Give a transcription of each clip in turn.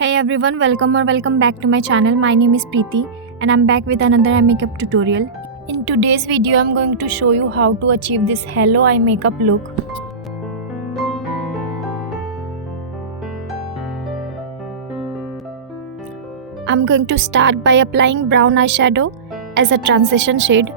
Hey everyone, welcome back to my channel. My name is Preeti and I'm back with another eye makeup tutorial. In today's video, I'm going to show you how to achieve this halo eye makeup look. I'm going to start by applying brown eyeshadow as a transition shade.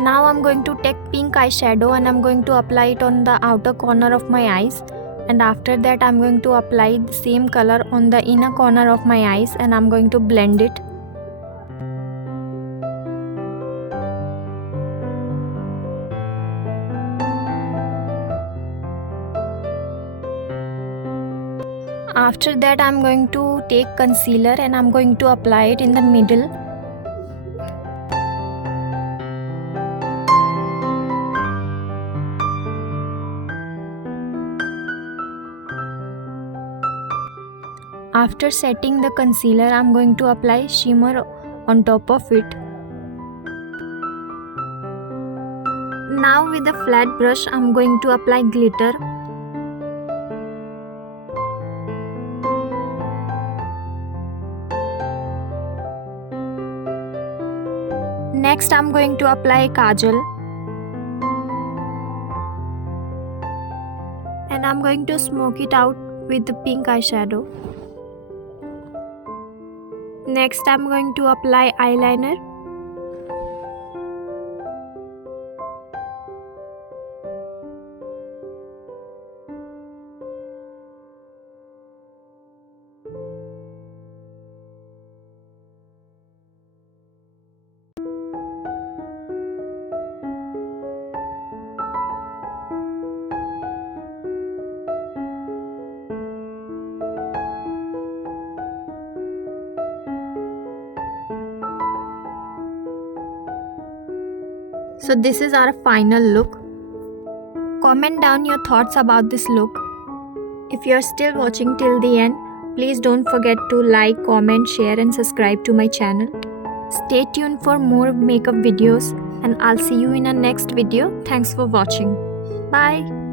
Now I'm going to take pink eyeshadow and I'm going to apply it on the outer corner of my eyes, and after that I'm going to apply the same color on the inner corner of my eyes and I'm going to blend it. After that I'm going to take concealer and I'm going to apply it in the middle. After setting the concealer, I'm going to apply shimmer on top of it. Now with a flat brush, I'm going to apply glitter. Next, I'm going to apply kajal. And I'm going to smoke it out with the pink eyeshadow. Next, I'm going to apply eyeliner. So this is our final look. Comment down your thoughts about this look. If you are still watching till the end, please don't forget to like, comment, share and subscribe to my channel. Stay tuned for more makeup videos and I'll see you in a next video. Thanks for watching. Bye.